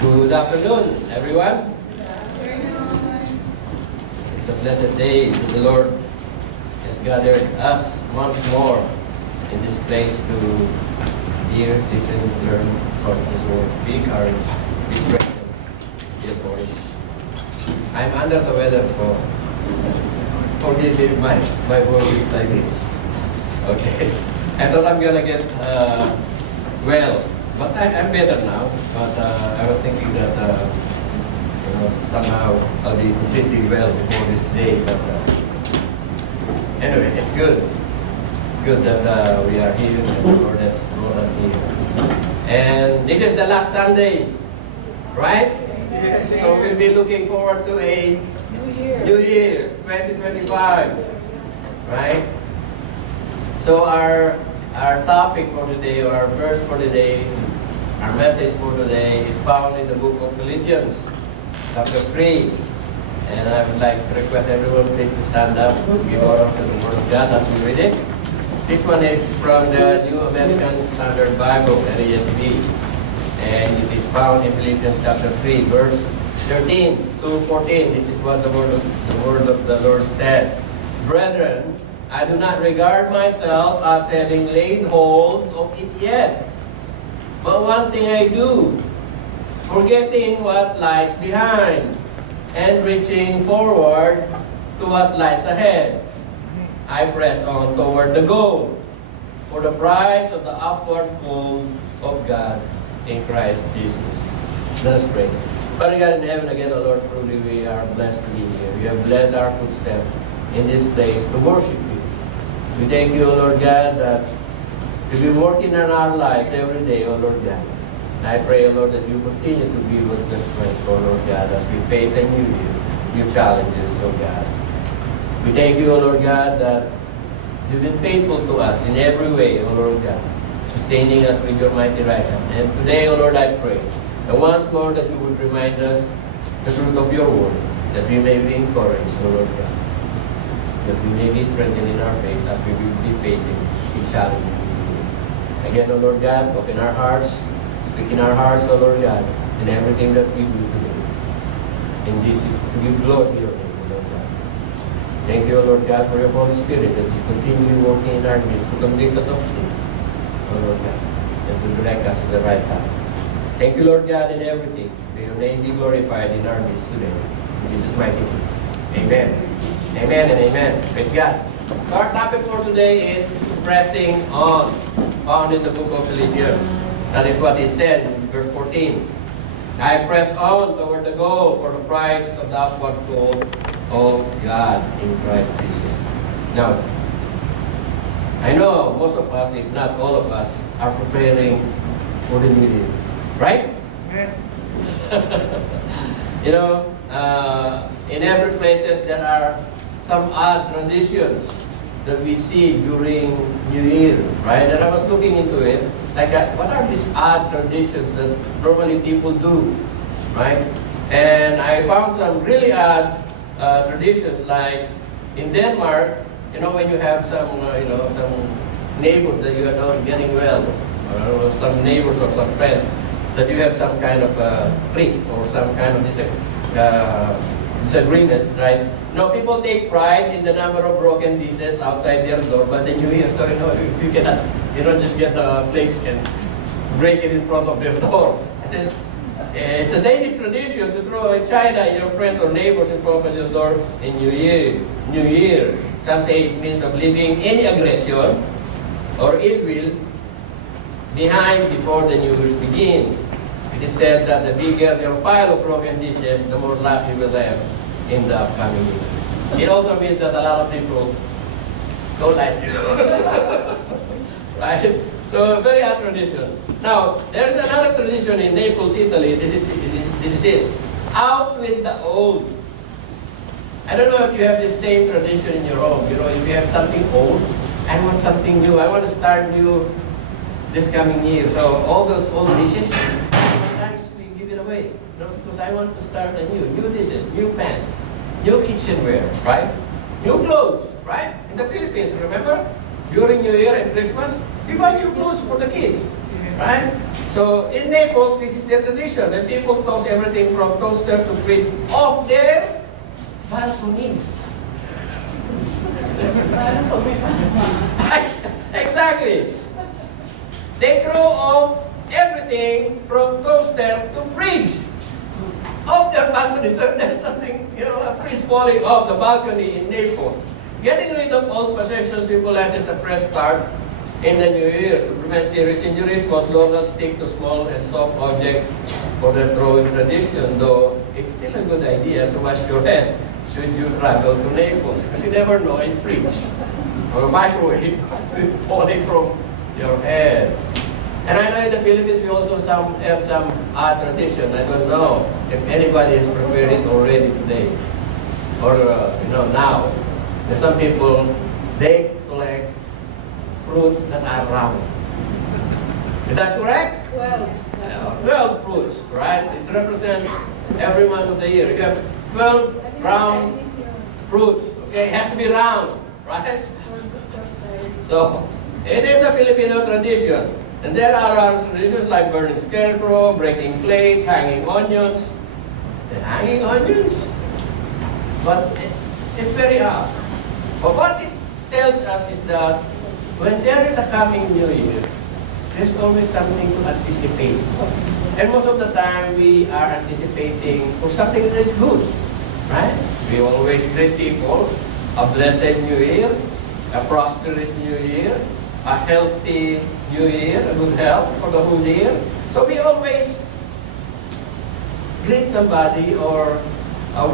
Good afternoon, everyone. It's a blessed day that the Lord has gathered us once more in this place to hear, listen, learn from His Word. Be encouraged, be strengthened, be encouraged. I'm under the weather, so forgive me if my voice is like this. Okay. I thought I'm gonna get well. But I'm better now, but I was thinking that somehow I'll be completely well before this day. But anyway, it's good. It's good that we are here and the Lord has brought us here. And this is the last Sunday, right? Yes. So we'll be looking forward to a New Year 2025, right? So our topic for today, or our verse for today, our message for today is found in the book of Philippians, chapter 3. And I would like to request everyone please to stand up, give honor to the Word of God as we read it. This one is from the New American Standard Bible, NASB. And it is found in Philippians chapter 3, verse 13 to 14. This is what the word of the Lord says. Brethren, I do not regard myself as having laid hold of it yet. But one thing I do, forgetting what lies behind and reaching forward to what lies ahead, I press on toward the goal for the prize of the upward call of God in Christ Jesus. Let us pray. Father God in heaven, again, O Lord, truly we are blessed to be here. You have led our footsteps in this place to worship you. We thank you, O Lord God, that you be working in our lives every day, O Lord God. And I pray, O Lord, that you continue to give us the strength, O Lord God, as we face a new year, new challenges, O God. We thank you, O Lord God, that you've been faithful to us in every way, O Lord God, sustaining us with your mighty right hand. And today, O Lord, I pray that once more that you would remind us the truth of your word, that we may be encouraged, O Lord God, that we may be strengthened in our faith as we will be facing a challenge. Again, O Lord God, open our hearts, speak in our hearts, O Lord God, in everything that we do today. And this is to give glory to your name, O Lord God. Thank you, O Lord God, for your Holy Spirit that is continually working in our midst to convict us of sin, O Lord God, and to direct us in the right path. Thank you, Lord God, in everything. May your name be glorified in our midst today. In Jesus' mighty name. Amen. Amen and amen. Praise God. Our topic for today is pressing on, found in the book of Philippians. That is what he said in verse 14. I press on toward the goal for the prize of the upward call of God in Christ Jesus. Now, I know most of us, if not all of us, are preparing for the new year. Right? Amen. You know, in every places there are some odd traditions that we see during New Year, right? And I was looking into it, like what are these odd traditions that normally people do, right? And I found some really odd traditions, like in Denmark, you know, when you have some, some neighbors that you are not getting well, or some neighbors or some friends, that you have some kind of rift or some kind of disagreements, right? People take pride in the number of broken dishes outside their door, but the New Year, so if you cannot, just get the plates and break it in front of their door. I said, it's a Danish tradition to throw a china in your friends or neighbors in front of your door in New Year. New Year. Some say it means of leaving any aggression or ill will behind before the New Year begins. It is said that the bigger your pile of broken dishes, the more luck you will have in the upcoming year. It also means that a lot of people don't like you. Right? So, very odd tradition. Now, there's another tradition in Naples, Italy. This is it. Out with the old. I don't know if you have the same tradition in your home. If you have something old, I want something new. I want to start new this coming year. So, all those old dishes, sometimes we give it away. Because I want to start anew. New dishes, new pans, new kitchenware, right? New clothes, right? In the Philippines, remember? During New Year and Christmas, we buy new clothes for the kids. Right? So in Naples, this is their tradition. And people toss everything from toaster to fridge off their balconies. Exactly. They throw off everything from toaster to fridge off their balcony. So there's something, a fridge falling off the balcony in Naples. Getting rid of old possessions symbolizes a fresh start in the new year. To prevent serious injuries, most locals stick to small and soft objects for their throwing tradition, though it's still a good idea to wash your head should you travel to Naples, because you never know a fridge or a microwave falling from your head. And I know in the Philippines we also have some odd tradition. I don't know if anybody has prepared it already today or now. There's some people, they collect fruits that are round. Is that correct? 12 fruits, right? It represents every month of the year. You have 12 round fruits. Okay, it has to be round, right? So, it is a Filipino tradition. And there are other traditions like burning scarecrow, breaking plates, hanging onions. Hanging onions? But it's very odd. But what it tells us is that when there is a coming new year, there's always something to anticipate. And most of the time, we are anticipating for something that is good, right? We always greet people a blessed new year, a prosperous new year, a healthy new year, a good health for the whole year. So we always greet somebody or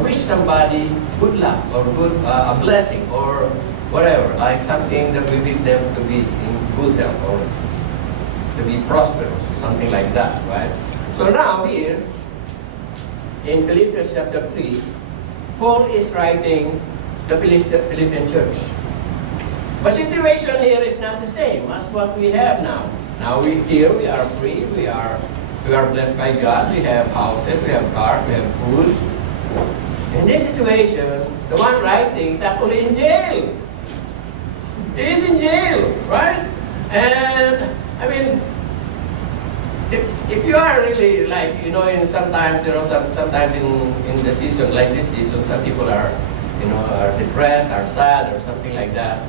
wish somebody good luck or a blessing or whatever, like something that we wish them to be in good health or to be prosperous, something like that, right? So now here, in Philippians chapter 3, Paul is writing the Philippian church. But situation here is not the same as what we have now. Now we are free, we are blessed by God, we have houses, we have cars, we have food. In this situation, the one writing is actually in jail. He is in jail, right? And I mean, if you are really like, sometimes in the season, like this season, some people are depressed, are sad, or something like that.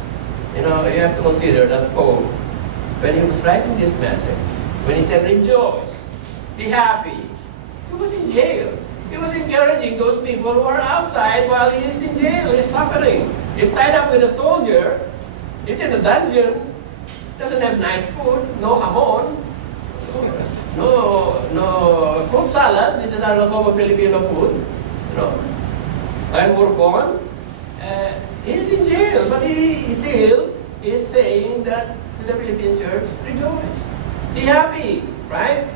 You have to consider that Paul, when he was writing this message, when he said, rejoice, be happy, he was in jail. He was encouraging those people who are outside while he is in jail, he's suffering. He's tied up with a soldier, he's in a dungeon, doesn't have nice food, no hamon, no fruit salad, this is our common Filipino food, and morcon. He's in jail, but he still is saying that to the Philippine church, rejoice, be happy, right?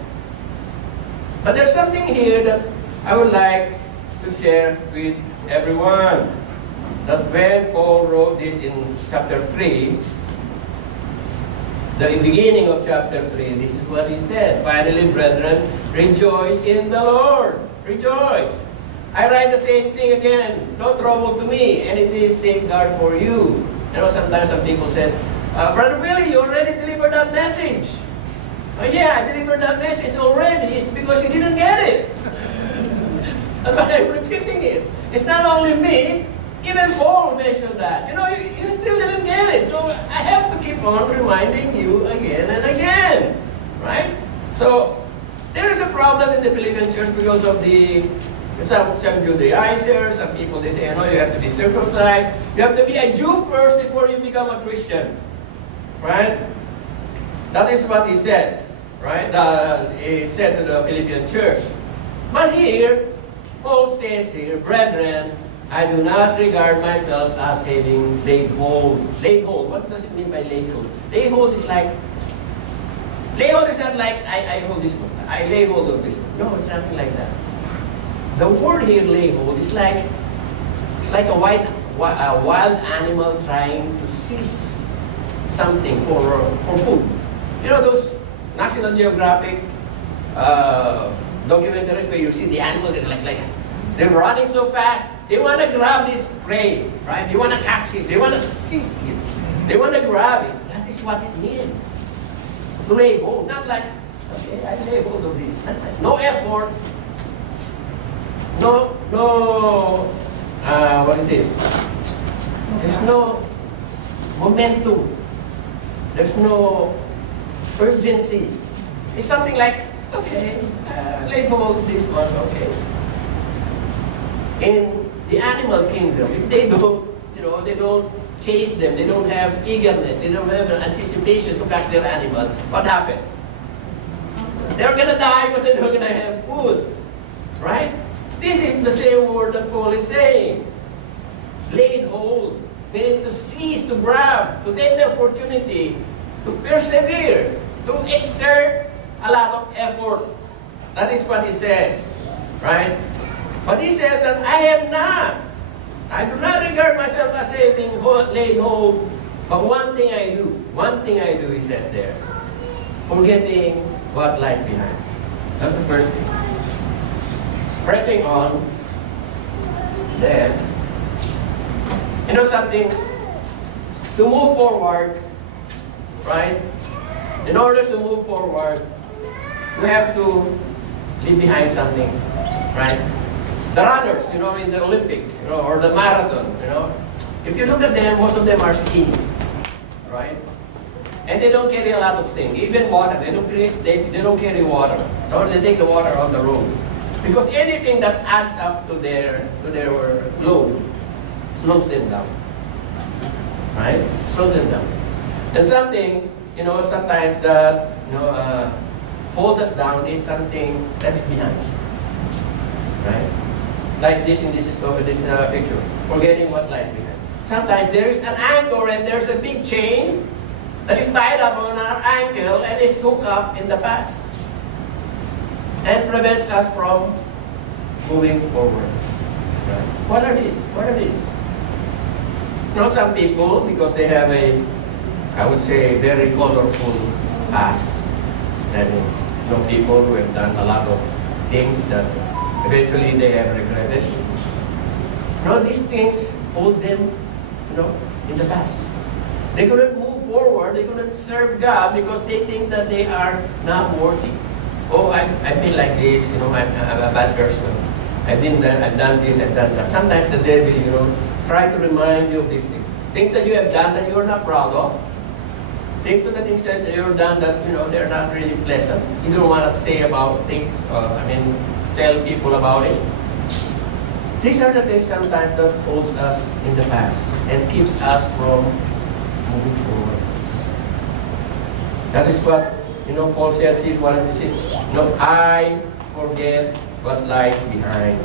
But there's something here that I would like to share with everyone. That when Paul wrote this in chapter 3, the beginning of chapter 3, this is what he said. Finally, brethren, rejoice in the Lord. Rejoice. I write the same thing again. No trouble to me, and it is safeguard for you. Sometimes some people said, Brother Billy, you already delivered that message. Oh yeah, I delivered that message already. It's because you didn't get it. That's why I'm repeating it. It's not only me. Even Paul mentioned that. You still didn't get it. So I have to keep on reminding you again and again. Right? So there is a problem in the Philippine church because of some Judaizers, some people, they say, you have to be circumcised. You have to be a Jew first before you become a Christian. Right? That is what he says. Right? He said to the Philippian church. But here, Paul says here, brethren, I do not regard myself as having laid hold. Laid hold. What does it mean by laid hold? Laid hold is not like I hold this one. I lay hold of this one. No, it's nothing like that. The word here, lay hold, is like a wild animal trying to seize something for food. Those National Geographic documentaries where you see the animal, they're running so fast, they want to grab this prey, right? They want to catch it, they want to seize it, they want to grab it. That is what it means. To lay hold, not like Okay, I lay hold of this. No effort. What is this? There's no momentum. There's no urgency. It's something like, okay, lay hold of this one, okay. In the animal kingdom, if they don't, they don't chase them, they don't have eagerness, they don't have an anticipation to catch their animal, what happened? They're gonna die because they're not gonna have food. Right? This is the same word that Paul is saying. Laid hold. Meaning to seize, to grab, to take the opportunity, to persevere, to exert a lot of effort. That is what he says. Right? But he says that I do not regard myself as having laid hold, but one thing I do, he says there. Forgetting what lies behind. That's the first thing. Pressing on, then, something, to move forward, right? In order to move forward, we have to leave behind something, right? The runners, in the Olympic, or the marathon, if you look at them, most of them are skinny, right? And they don't carry a lot of things, even water. They don't carry water, or they take the water on the road, because anything that adds up to their load slows them down, right? Slows them down. And something, sometimes that hold us down is something that is behind, right? Like this in this picture, forgetting what lies behind. Sometimes there is an anchor and there's a big chain that is tied up on our ankle and is hooked up in the past and prevents us from moving forward. Right? What are these? Some people, because they have I would say, very colorful past. And people who have done a lot of things that eventually they have regretted. These things hold them, in the past. They couldn't move forward, they couldn't serve God because they think that they are not worthy. Oh, I've been like this, I'm a bad person. I've done this, I've done that. Sometimes the devil, try to remind you of these things. Things that you have done that you're not proud of. Things that you've done that, they're not really pleasant. You don't want to say about things, tell people about it. These are the things sometimes that holds us in the past and keeps us from moving forward. That is what, Paul says, I forget what lies behind,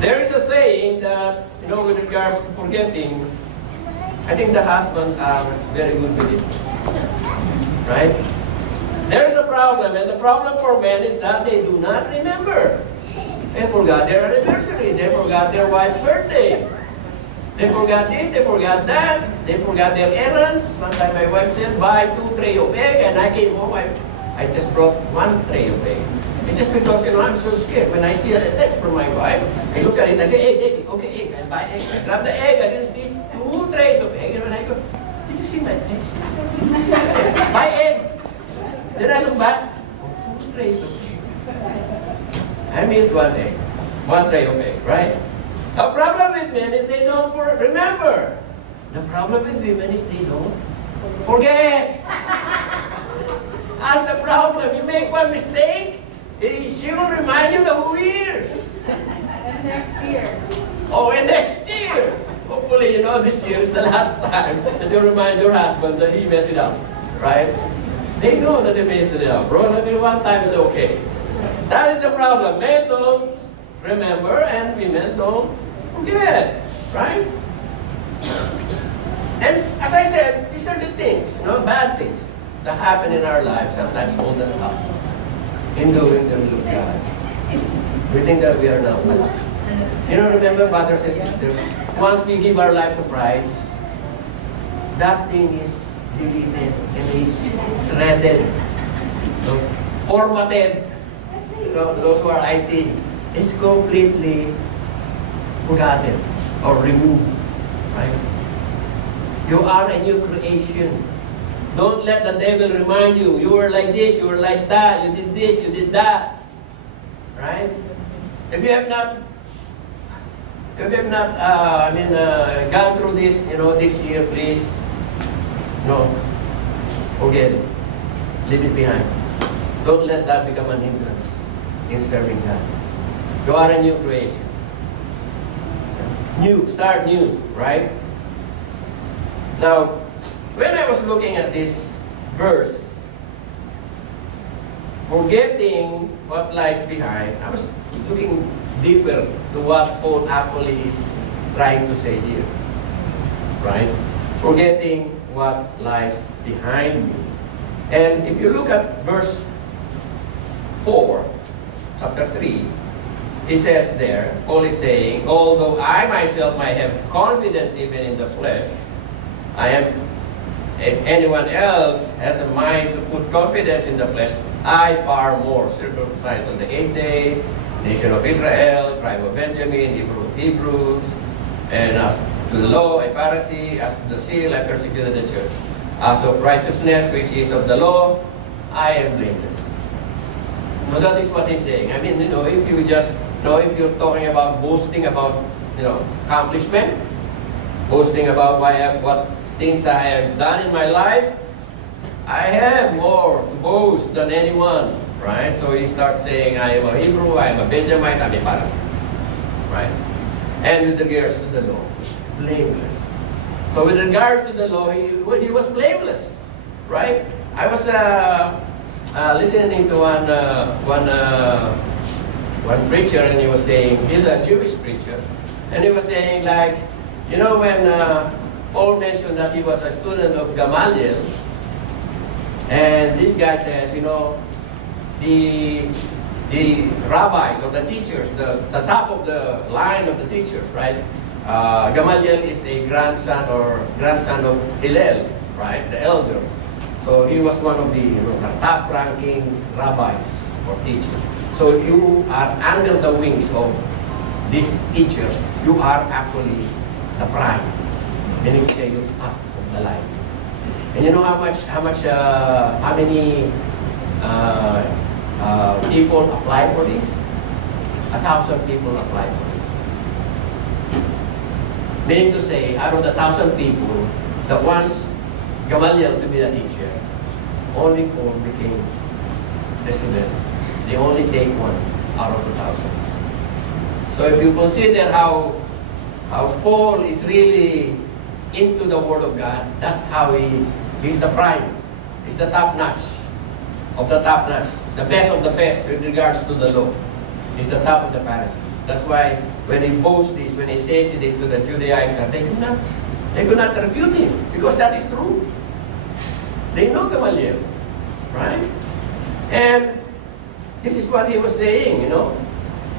There is a saying that, with regards to forgetting, I think the husbands are very good with it. Right? There is a problem, and the problem for men is that they do not remember. They forgot their anniversary. They forgot their wife's birthday. They forgot this, they forgot that. They forgot their errands. One time my wife said, buy 2 trays of egg, and I came home, I just brought 1 tray of egg. It's just because, I'm so scared. When I see a text from my wife, I look at it, I say, egg, okay, egg. I buy egg. I grab the egg, I didn't see 2 trays of egg. And when I go, did you see my text? Buy egg. Then I look back, 2 trays of egg. I missed 1 egg. 1 tray of egg, right? The problem with men is they don't remember. The problem with women is they don't forget. That's the problem. You make 1 mistake, she will remind you the whole year. And next year. Oh, and next year. Hopefully, this year is the last time that you remind your husband that he messed it up. Right? They know that they messed it up. Bro, 1 time is okay. That is the problem. Men don't remember and women don't forget. Right? And as I said, these are the things, bad things that happen in our lives sometimes hold us up in doing the will of God. We think that we are not well. Remember, brothers and sisters, once we give our life to Christ, that thing is deleted, erased, shredded, formatted. Those who are IT, is completely forgotten or removed. Right? You are a new creation. Don't let the devil remind you, you were like this, you were like that, you did this, you did that. Right? If you have not, gone through this, this year, please, no, forget it. Leave it behind. Don't let that become an hindrance in serving God. You are a new creation. Start new, right? Now, when I was looking at this verse, forgetting what lies behind, I was looking deeper to what Paul actually is trying to say here. Right? Forgetting what lies behind me. And if you look at verse 4, chapter 3, it says there, Paul is saying, although I myself might have confidence even in the flesh, if anyone else has a mind to put confidence in the flesh, I far more, circumcised on the 8th day, nation of Israel, tribe of Benjamin, Hebrew of Hebrews, and as to the law, a Pharisee, as to the seal, I persecuted the church. As of righteousness, which is of the law, I am blameless. So that is what he's saying. I mean, if you just, if you're talking about boasting about, accomplishment, boasting about what things I have done in my life, I have more to boast than anyone, right? So he starts saying, I am a Hebrew, I am a Benjamite, I'm a Pharisee, right? And with regards to the law, blameless. So with regards to the law, he was blameless, right? I was listening to one preacher, and he was saying, he's a Jewish preacher, and he was saying when Paul mentioned that he was a student of Gamaliel, and this guy says, the rabbis or the teachers, the top of the line of the teachers, right? Gamaliel is a grandson of Hillel, right? The elder. So he was one of the top-ranking rabbis or teachers. So you are under the wings of these teachers. You are actually the prime. Meaning to say you're top of the line. And you know how many people apply for this? 1,000 people apply for it. Meaning to say, out of the 1,000 people that wants Gamaliel to be the teacher, only Paul became the student. They only take one out of the 1,000. So if you consider how Paul is really into the Word of God, that's how he is. He's the prime. He's the top notch of the top notch. The best of the best with regards to the law. He's the top of the Pharisees. That's why when he boasts this, when he says this to the Judaizers, they could not refute him because that is true. They know Gamaliel, right? And this is what he was saying,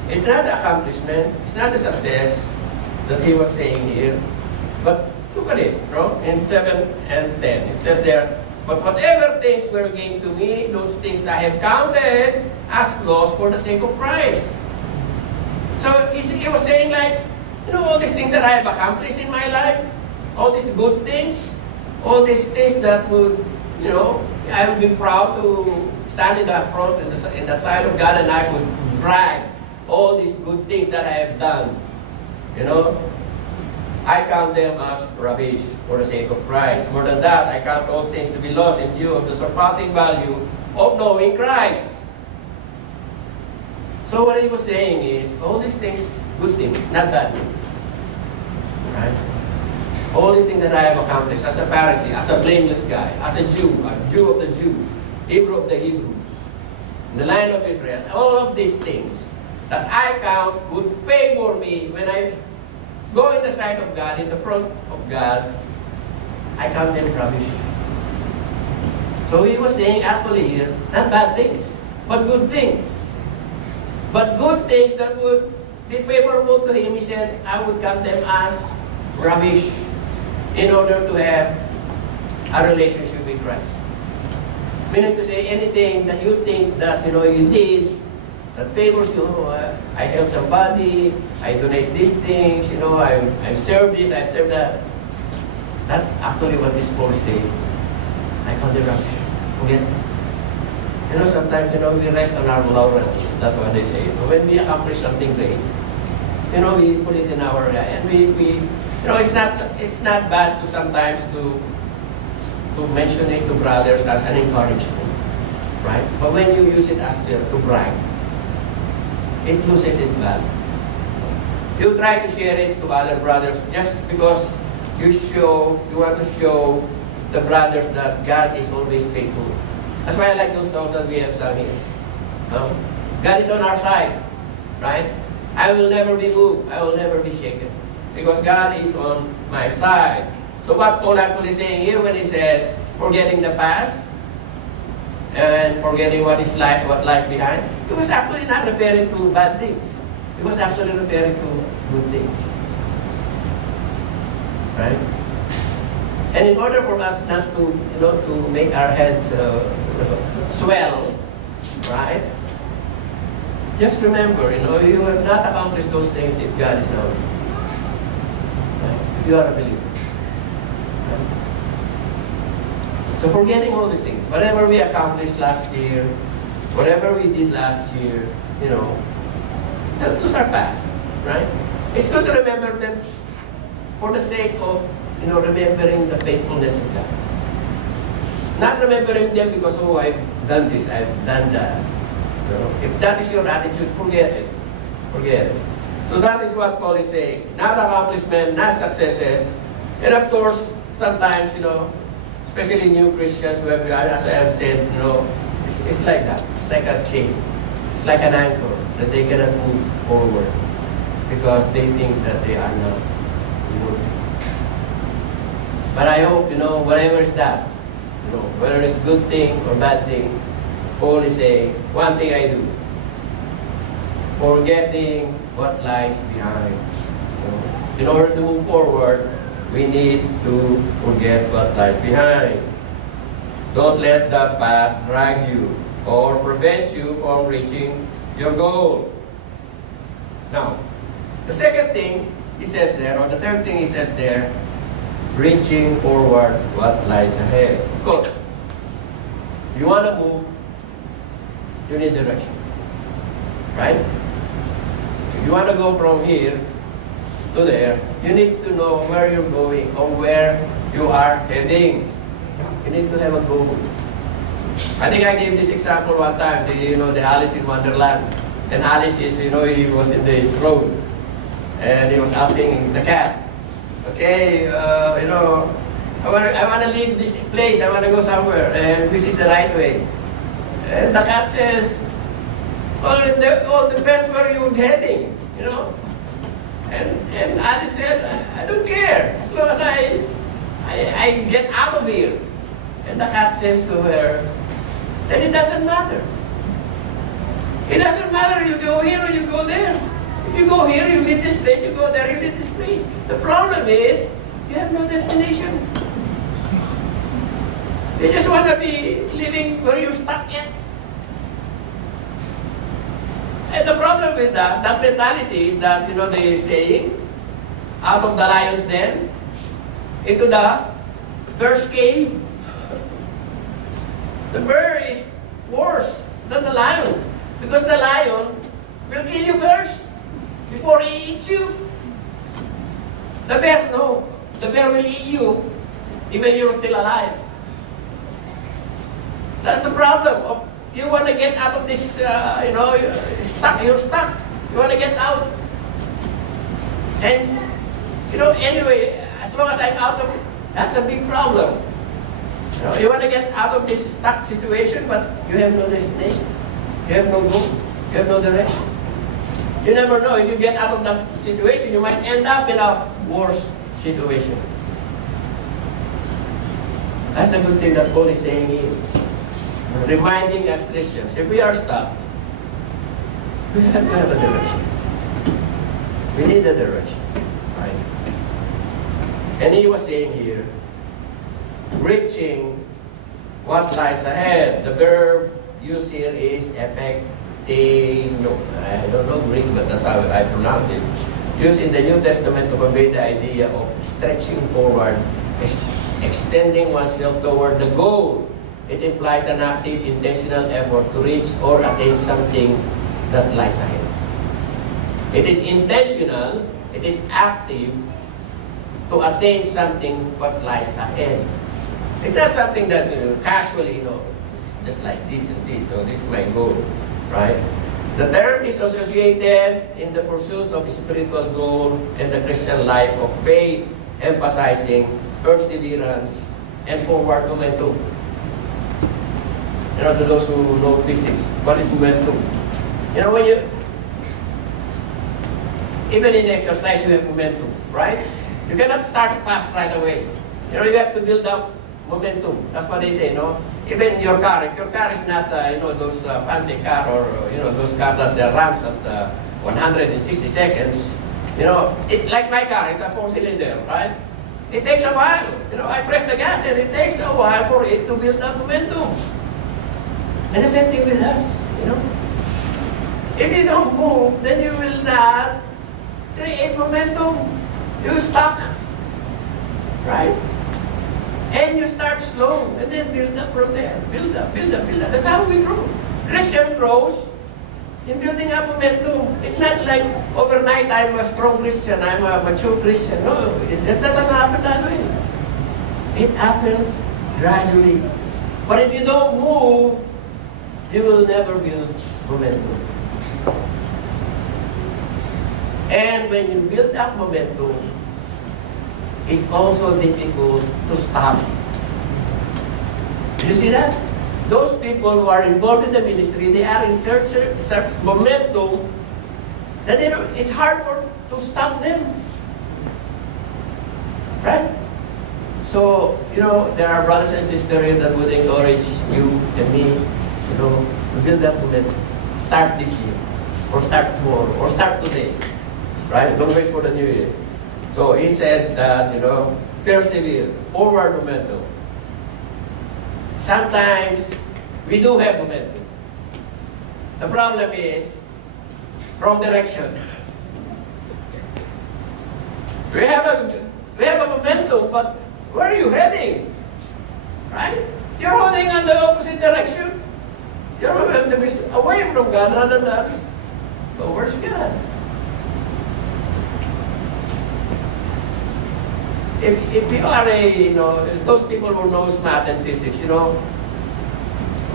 It's not the accomplishment, it's not the success that he was saying here. But look at it, in 7 and 10. It says there, but whatever things were gained to me, those things I have counted as loss for the sake of Christ. So he was saying all these things that I have accomplished in my life, all these good things, all these things that would, I would be proud to stand in the front, in the sight of God, and I would brag all these good things that I have done. I count them as rubbish for the sake of Christ. More than that, I count all things to be lost in view of the surpassing value of knowing Christ. So what he was saying is, all these things, good things, not bad things. Right? All these things that I have accomplished as a Pharisee, as a blameless guy, as a Jew of the Jews, Hebrew of the Hebrews, in the line of Israel, all of these things that I count would favor me when I go in the sight of God, in the front of God, I count them rubbish. So he was saying actually here, not bad things, but good things. But good things that would be favorable to him, he said, I would count them as rubbish in order to have a relationship with Christ. Meaning to say, anything that you think that you did that favors you, I help somebody, I donate these things, I've served this, I've served that. That's actually what this Paul is saying. like on the rubbish. Forget. You know, sometimes, you know, we rest on our laurels. That's what they say. So when we accomplish something great, you know, we put it in our, and we you know, it's not bad to sometimes to mention it to brothers as an encouragement, right? But when you use it as to brag, it loses its value. You try to share it to other brothers just because you want to show the brothers that God is always faithful. That's why I like those songs that we have sung here. God is on our side, right? I will never be moved. I will never be shaken. Because God is on my side. So what Paul actually is saying here when he says, forgetting the past and forgetting what lies behind, he was actually not referring to bad things. He was actually referring to good things. Right? And in order for us not to, you know, to make our heads swell, right? Just remember, you know, you have not accomplished those things if God is not with you. Right? If you are a believer. Right? So forgetting all these things, whatever we accomplished last year, whatever we did last year, you know, those are past, right? It's good to remember them for the sake of, you know, remembering the faithfulness of God. Not remembering them because, oh, I've done this, I've done that. You know, if that is your attitude, forget it. Forget it. So that is what Paul is saying. Not accomplishment, not successes. And of course, sometimes, you know, especially new Christians, where we are, as I have said, you know, it's like that. It's like a chain. It's like an anchor that they cannot move forward because they think that they are not worthy. But I hope, you know, whatever is that, you know, whether it's good thing or bad thing, Paul is saying, one thing I do, forgetting what lies behind. You know, in order to move forward, we need to forget what lies behind. Don't let the past drag you or prevent you from reaching your goal. Now, the second thing he says there, or the third thing he says there, reaching forward what lies ahead. Of course, if you want to move, you need direction. Right? If you want to go from here to there, you need to know where you're going or where you are heading. You need to have a goal. I think I gave this example one time, the Alice in Wonderland. And Alice is, he was in this road. And he was asking the cat, okay, I want to leave this place, I want to go somewhere, and which is the right way? And the cat says, well, it all depends where you're heading, And Alice said, I don't care, as long as I get out of here. And the cat says to her, then it doesn't matter. It doesn't matter, you go here or you go there. If you go here, you leave this place, you go there, you leave this place. The problem is, you have no destination. You just want to be living where you're stuck in. And the problem with that mentality is that, they're saying, out of the lion's den, into the bear's cave. The bear is worse than the lion. Because the lion will kill you first before he eats you. The bear, no. The bear will eat you even you're still alive. That's the problem. You want to get out of this, you're stuck. You want to get out. And, anyway, as long as I'm out of it, that's a big problem. You want to get out of this stuck situation, but you have no destination. You have no goal. You have no direction. You never know. If you get out of that situation, you might end up in a worse situation. That's the good thing that Paul is saying here. Reminding us Christians, if we are stuck, we have to have a direction. We need a direction. Right? And he was saying here, reaching what lies ahead. The verb used here is epecteno. I don't know Greek, but that's how I pronounce it. Used in the New Testament to convey the idea of stretching forward, extending oneself toward the goal. It implies an active, intentional effort to reach or attain something that lies ahead. It is intentional, it is active to attain something what lies ahead. It's not something that casually, it's just like this and this, so this is my goal, right? The term is associated in the pursuit of a spiritual goal and the Christian life of faith, emphasizing perseverance and forward momentum. To those who know physics, what is momentum? When even in exercise, you have momentum, right? You cannot start fast right away. You have to build up momentum. That's what they say, Even your car, if your car is not, those fancy car or, those car that runs at 160 seconds, like my car, it's a 4-cylinder, right? It takes a while. I press the gas and it takes a while for it to build up momentum. And the same thing with us, If you don't move, then you will not create momentum. You stuck, right? And you start slow, and then build up from there. Build up, build up, build up. That's how we grow. Christian grows in building up momentum. It's not like overnight, I'm a strong Christian, I'm a mature Christian. No, it doesn't happen that way. It happens gradually. But if you don't move, you will never build momentum. And when you build up momentum, it's also difficult to stop. Do you see that? Those people who are involved in the ministry, they are in such momentum that it's hard to stop them. Right? So, there are brothers and sisters here that would encourage you and me, to build up momentum. Start this year, or start tomorrow, or start today. Right? Don't wait for the new year. So he said that, persevere, forward momentum. Sometimes we do have momentum. The problem is wrong direction. We have a momentum, but where are you heading? Right? You're heading on the opposite direction. Your momentum is away from God rather than towards God. If you are those people who knows math and physics,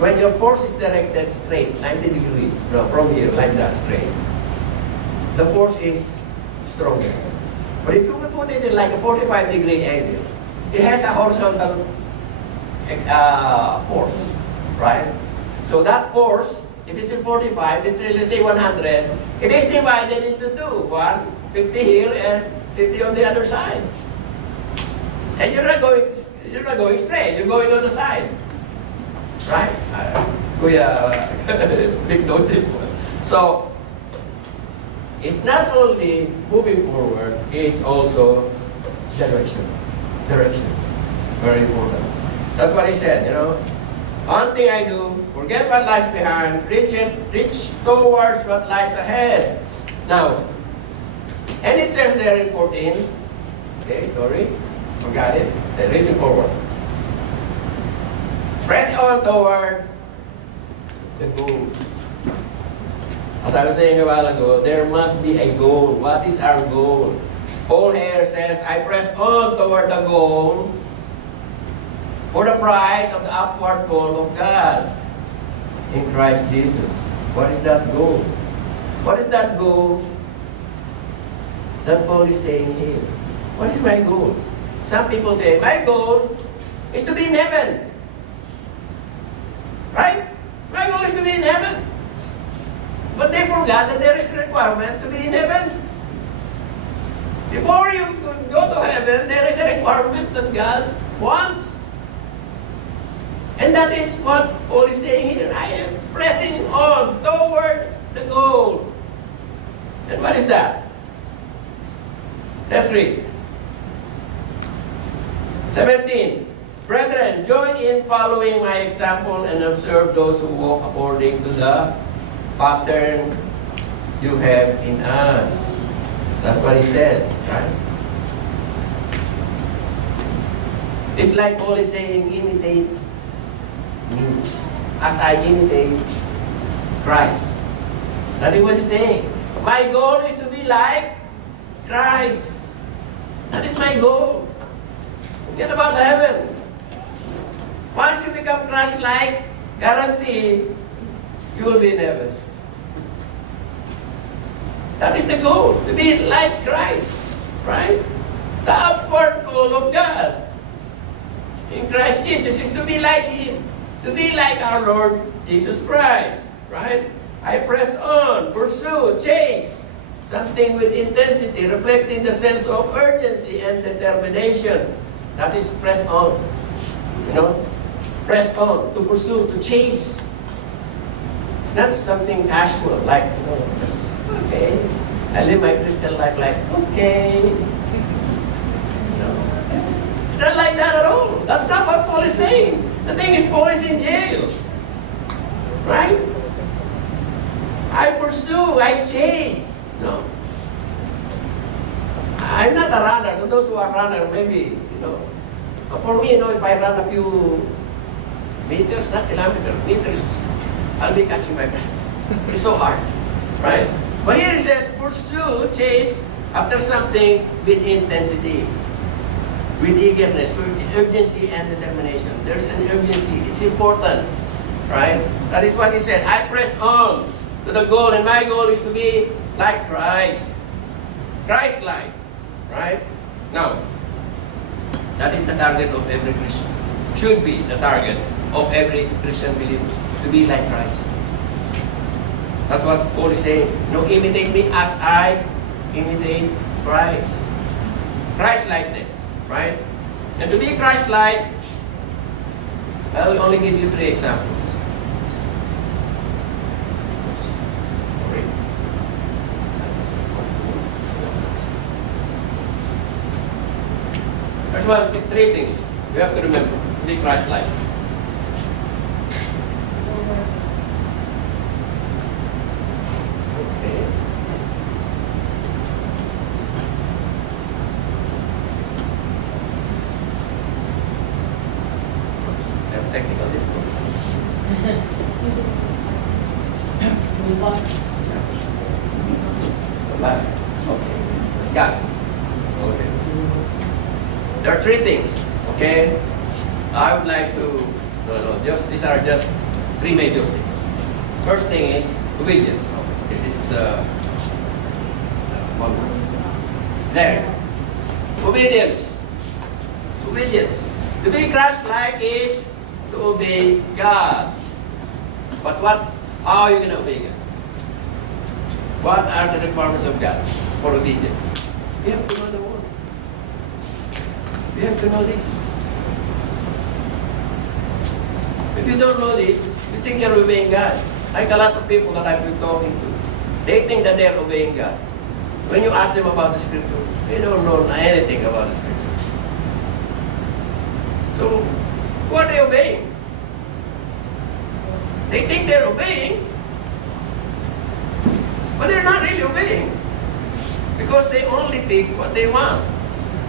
when your force is directed straight, 90 degrees, from here, like that, straight, the force is stronger. But if you put it in like a 45-degree angle, it has a horizontal force, right? So that force, if it's in 45, it's let's say 100, it is divided into two, 50 here and 50 on the other side. And you're not going straight. You're going on the side, right? Kuya Vic knows this one. So it's not only moving forward; it's also direction. Direction, very important. That's what he said. One thing I do: forget what lies behind, reach towards what lies ahead. Now, and it says there in 14. Okay, sorry. Forgot it. Then reaching forward. Press on toward the goal. As I was saying a while ago, there must be a goal. What is our goal? Paul here says, I press on toward the goal for the prize of the upward call of God in Christ Jesus. What is that goal? What is that goal that Paul is saying here? What is my goal? Some people say, my goal is to be in heaven. Right? My goal is to be in heaven. But they forgot that there is a requirement to be in heaven. Before you could go to heaven, there is a requirement that God wants. And that is what Paul is saying here. I am pressing on toward the goal. And what is that? Let's read. 17. Brethren, join in following my example and observe those who walk according to the pattern you have in us. That's what he said, right? It's like Paul is saying, imitate me as I imitate Christ. That is what he's saying. My goal is to be like Christ. That is my goal. Forget about heaven. Once you become Christ-like, guarantee you will be in heaven. That is the goal, to be like Christ, right? The upward call of God in Christ Jesus is to be like Him, to be like our Lord Jesus Christ, right? I press on, pursue, chase something with intensity, reflecting the sense of urgency and determination. That is press on, you know? Press on, to pursue, to chase. Not something casual, like, you know, just, okay, I live my Christian life like, okay. No. It's not like that at all. That's not what Paul is saying. The thing is, Paul is in jail. Right? I pursue, I chase. No. I'm not a runner. To those who are runner, maybe, you know. But for me, you know, if I run a few meters, not kilometers, meters, I'll be catching my breath. It's so hard, right? But here it said, pursue, chase after something with intensity, with eagerness, with urgency and determination. There's an urgency. It's important, right? That is what he said. I press on to the goal, and my goal is to be like Christ. Christ-like, right? Now, that is the target of every Christian. Should be the target of every Christian believer, to be like Christ. That's what Paul is saying. No, imitate me as I imitate Christ. Christ-likeness, right? And to be Christ-like, I'll only give you 3 examples. First one, 3 things you have to remember to be Christ-like. Technical difficulty. Okay. Let's go. Okay. There are 3 things. Okay. I would like to. These are just 3 major things. First thing is obedience. Okay, this is one word. There. Obedience. Obedience. To be Christ-like is to obey God. But how are you going to obey God? What are the requirements of God for obedience? We have to know the word. We have to know this. If you don't know this, you think you're obeying God. Like a lot of people that I've been talking to, they think that they're obeying God. When you ask them about the Scripture, they don't know anything about the Scripture. So, what are they obeying? They think they're obeying, but they're not really obeying. Because they only pick what they want.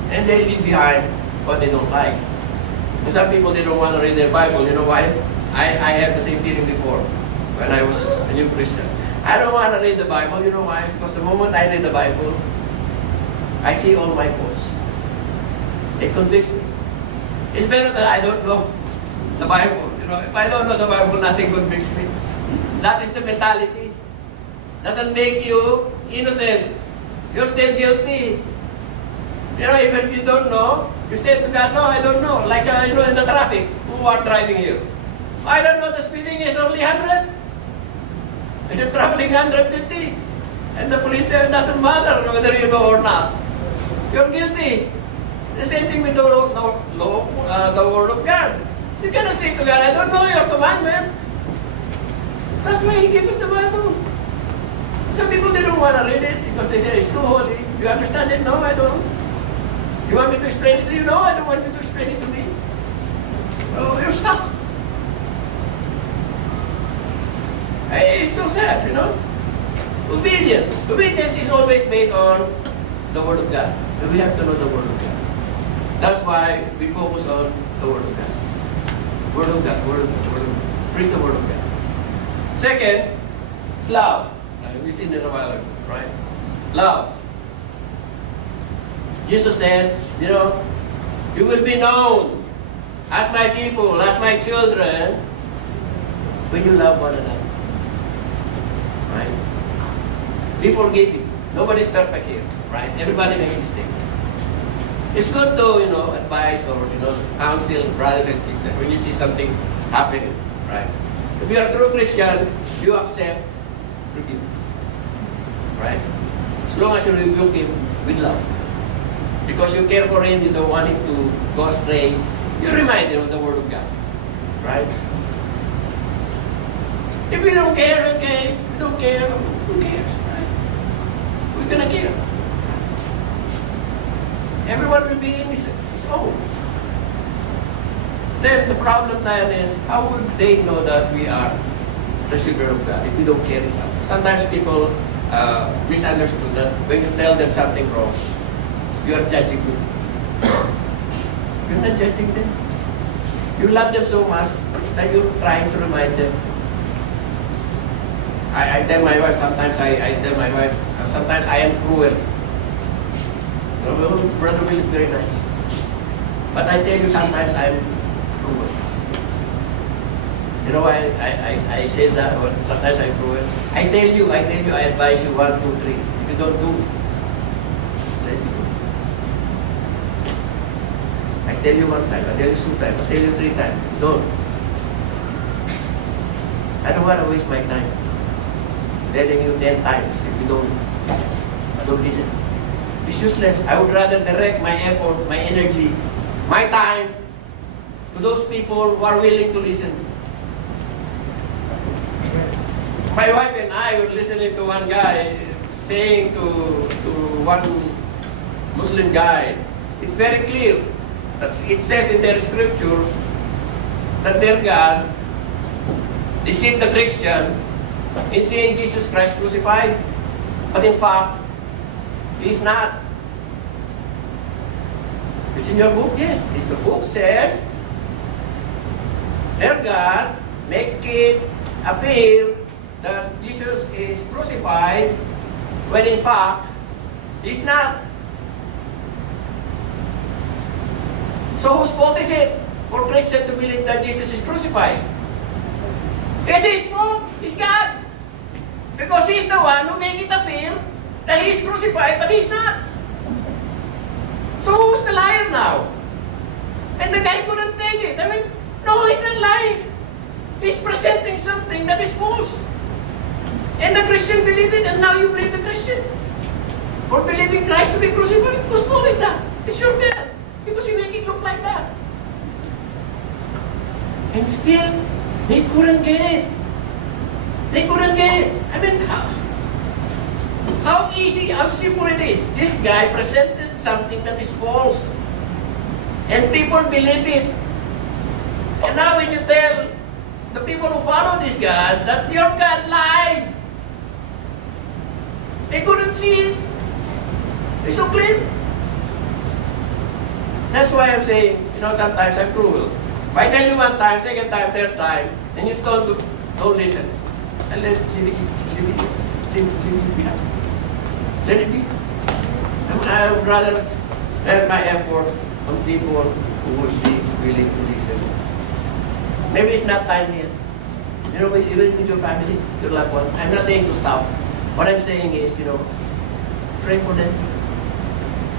And they leave behind what they don't like. And some people, they don't want to read their Bible. You know why? I had the same feeling before when I was a new Christian. I don't want to read the Bible. You know why? Because the moment I read the Bible, I see all my faults. It convicts me. It's better that I don't know the Bible. You know, if I don't know the Bible, nothing convicts me. That is the mentality. Doesn't make you innocent. You're still guilty. You know, even if you don't know, you say to God, no, I don't know. Like, in the traffic, who are driving here? I don't know, the speeding is only 100. And you're traveling 150. And the police say it doesn't matter whether you know or not. You're guilty. The same thing with the Word of God. You cannot say to God, I don't know your commandment. That's why He gave us the Bible. Some people, they don't want to read it because they say it's too holy. You understand it? No, I don't. You want me to explain it to you? No, I don't want you to explain it to me. Oh, you're stuck. Hey, it's so sad, you know. Obedience. Obedience is always based on the Word of God. And we have to know the Word of God. That's why we focus on the Word of God. Word of God, Word of God, Word of God. Preach the Word of God. Second, is love. We seen it a while ago, right? Love. Jesus said, you know, you will be known as my people, as my children, when you love one another. Right? Be forgiving. Nobody's perfect here, right? Everybody makes mistakes. It's good to, you know, advise or, you know, counsel brothers and sisters when you see something happening, right? If you are a true Christian, you accept, forgive. Right? As long as you rebuke him with love. Because you care for him, you don't want him to go astray. You remind him of the Word of God. Right? If we don't care, okay. If we don't care, who cares? Right? Who's gonna care? Everyone will be in his own. Then the problem then is, how would they know that we are the children of God if we don't care each other? Sometimes people misunderstood that when you tell them something wrong, you are judging them. You're not judging them. You love them so much that you're trying to remind them. I tell my wife, sometimes I tell my wife, sometimes I am cruel. Brother Will is very nice. But I tell you, sometimes I am cruel. You know why I say that, or sometimes I'm cruel? I tell you, I advise you 1, 2, 3. If you don't do, let it go. I tell you 1 time, I tell you 2 times, I tell you 3 times. Don't. I don't want to waste my time telling you 10 times if you don't listen. It's useless. I would rather direct my effort, my energy, my time to those people who are willing to listen. My wife and I were listening to one guy saying to one Muslim guy, it's very clear that it says in their scripture that their God deceived the Christian in seeing Jesus Christ crucified. But in fact, He is not. It's in your book? Yes. It's the book says their God make it appear that Jesus is crucified when in fact He's not. So whose fault is it for Christian to believe that Jesus is crucified? It's His fault. It's God. Because He's the one who make it appear that He's crucified, but He's not. So who's the liar now? And the guy couldn't take it. I mean, no, he's not lying. He's presenting something that is false. And the Christian believe it, and now you blame the Christian for believing Christ to be crucified. Whose fault is that? It's your God. Because you make it look like that. And still, they couldn't get it. They couldn't get it. I mean, how easy, how simple it is. This guy presented something that is false. And people believe it. And now when you tell the people who follow this God that your God lied, they couldn't see it. It's so clear. That's why I'm saying, you know, sometimes I'm cruel. If I tell you 1 time, 2nd time, 3rd time, and you still don't listen, and let it be. Let it be. I would rather spend my effort on people who would be willing to listen. Maybe it's not time yet. You know, even with your family, your loved ones. I'm not saying to stop. What I'm saying is, you know, pray for them.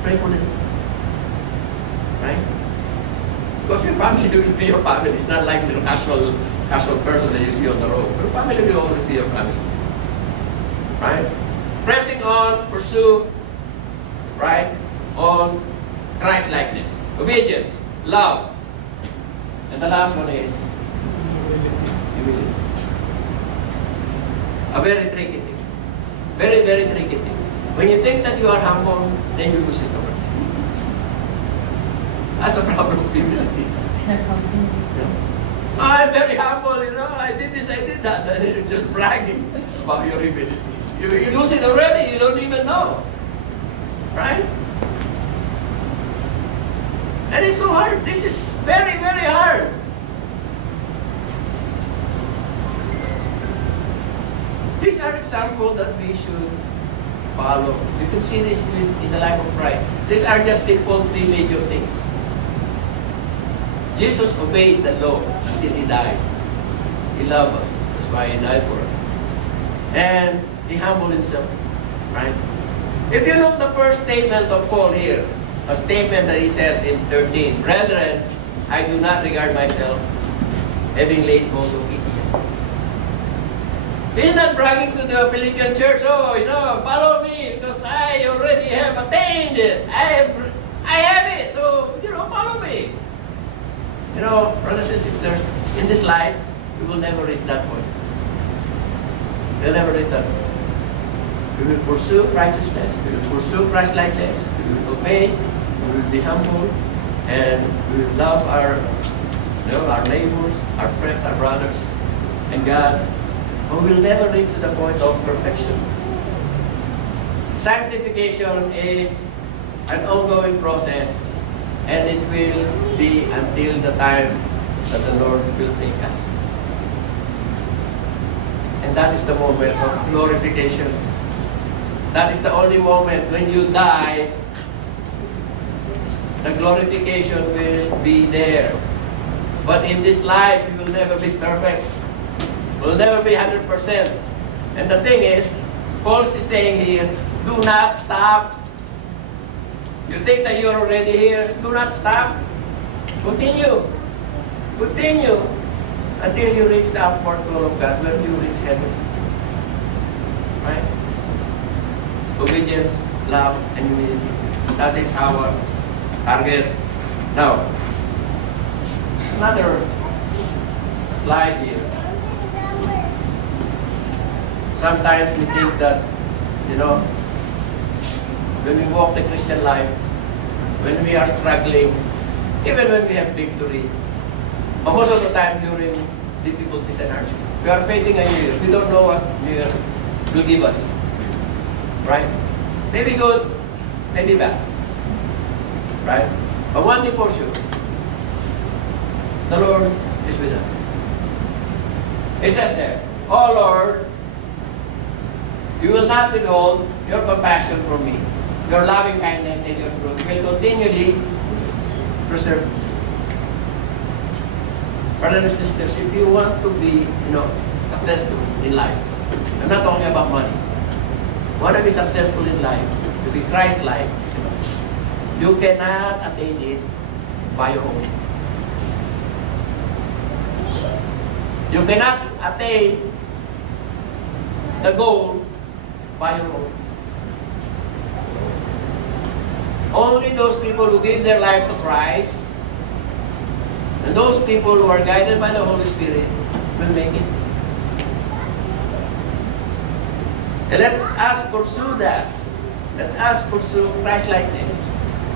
Pray for them. Right? Because your family will be your family. It's not like the casual person that you see on the road. Your family will always be your family. Right? Pressing on, pursue, right, on Christ-likeness, obedience, love. And the last one is humility. A very tricky thing. Very, very tricky thing. When you think that you are humble, then you lose it over. That's a problem of humility. I'm very humble, you know, I did this, I did that. And you're just bragging about your humility. You lose it already, you don't even know. Right? And it's so hard. This is very, very hard. These are examples that we should follow. You can see this in the life of Christ. These are just simple three major things. Jesus obeyed the law until He died. He loved us. That's why He died for us. And He humbled Himself. Right? If you look the first statement of Paul here, a statement that he says in 13, Brethren, I do not regard myself having laid hold of it yet. He's not bragging to the Philippian church, follow me because I already have attained it. I have it, so, follow me. Brothers and sisters, in this life, we will never reach that point. We'll never reach that point. We will pursue righteousness, we will pursue Christ-likeness, we will obey, we will be humble, and we will love our neighbors, our friends, our brothers, and God. But we will never reach to the point of perfection. Sanctification is an ongoing process, and it will be until the time that the Lord will take us. And that is the moment of glorification. That is the only moment when you die, the glorification will be there. But in this life, we will never be perfect. We will never be 100%. And the thing is, Paul is saying here, do not stop. You think that you're already here, do not stop. Continue. Continue until you reach the upward call of God, when you reach heaven. Right? Obedience, love, and humility. That is our target. Now, another slide here. Sometimes we think that, when we walk the Christian life, when we are struggling, even when we have victory, but most of the time during difficulties and hardship, we are facing a new year. We don't know what new year will give us. Right? Maybe good, maybe bad. Right? But one thing for sure, the Lord is with us. It says there, "Oh Lord, you will not withhold your compassion from me. Your loving kindness and your truth will continually preserve me." Brothers and sisters, if you want to be, successful in life, I'm not talking about money. Want to be successful in life, to be Christ-like, you cannot attain it by your own. You cannot attain the goal by your own. Only those people who give their life to Christ and those people who are guided by the Holy Spirit will make it. And let us pursue that. Let us pursue Christ-likeness.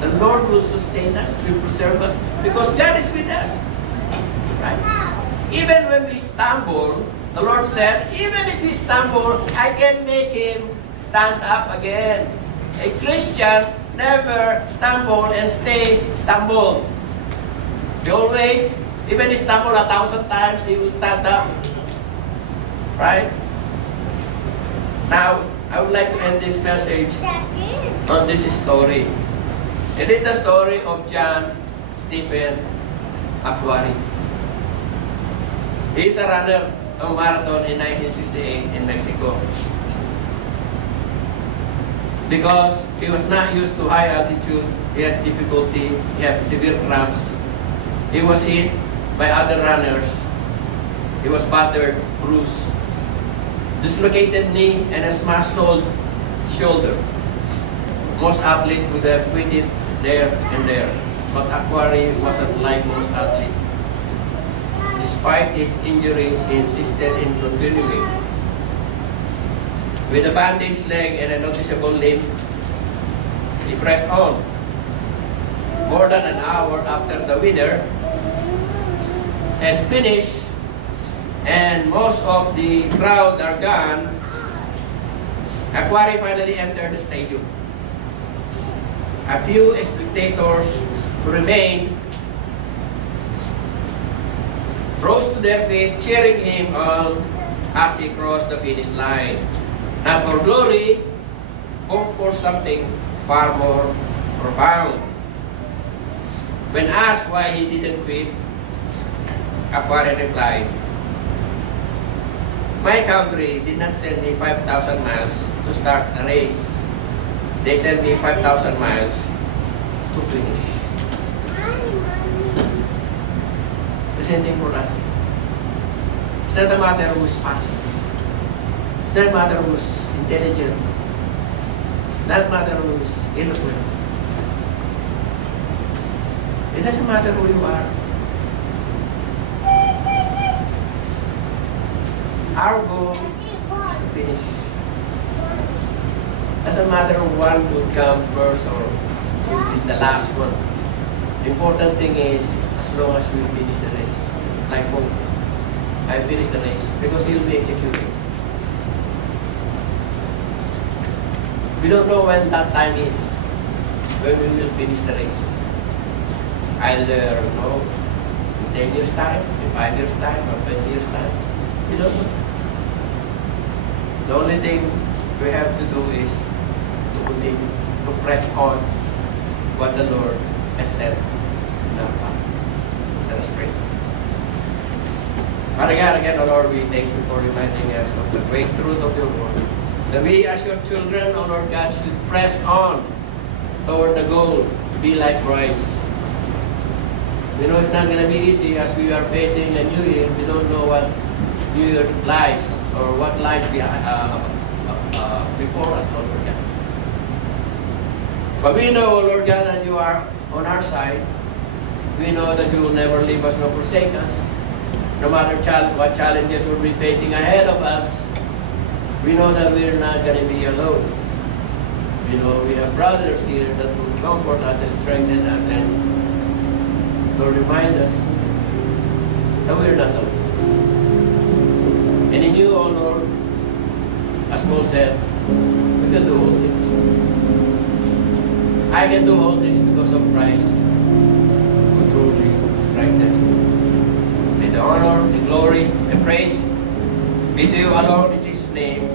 The Lord will sustain us, will preserve us, because God is with us. Right? Even when we stumble, the Lord said, even if we stumble, I can make him stand up again. A Christian never stumble and stay stumbled. He always, even he stumble 1,000 times, he will stand up. Right? Now, I would like to end this message on this story. It is the story of John Stephen Akhwari. He is a runner of marathon in 1968 in Mexico. Because he was not used to high altitude, he has difficulty, he had severe cramps. He was hit by other runners. He was battered, bruised, dislocated knee, and a smashed shoulder. Most athletes would have quit it there and there. But Akhwari wasn't like most athletes. Despite his injuries, he insisted in continuing. With a bandaged leg and a noticeable limp, he pressed on. More than an hour after the winner had finished and most of the crowd are gone, Akhwari finally entered the stadium. A few spectators who remained rose to their feet, cheering him on as he crossed the finish line. Not for glory, but for something far more profound. When asked why he didn't quit, Aquarian replied, "My country did not send me 5,000 miles to start a race. They sent me 5,000 miles to finish." The same thing for us. It's not a matter who's fast. It's not a matter who's intelligent. It's not a matter who's eloquent. It doesn't matter who you are. Our goal is to finish. Doesn't matter one would come first or will be the last one. The important thing is as long as we finish the race. Like Moses, I finished the race because he will be executed. We don't know when that time is, when we will finish the race. Either in 10 years time, in 5 years time, or 20 years time. We don't know. The only thing we have to do is to continue to press on what the Lord has said in our path. Let us pray. Father God, again, O Lord, we thank you for reminding us of the great truth of your word. That we as your children, O Lord God, should press on toward the goal to be like Christ. We know it's not going to be easy as we are facing a new year. We don't know what new year lies or what lies before us, O Lord God. But we know, O Lord God, that you are on our side. We know that you will never leave us nor forsake us. No matter what challenges we'll be facing ahead of us, we know that we're not going to be alone. We know we have brothers here that will comfort us and strengthen us and will remind us that we're not alone. And in you, O Lord, as Paul said, we can do all things. I can do all things because of Christ who truly strengthens me. May the honor, the glory, the praise be to you alone in Jesus' name.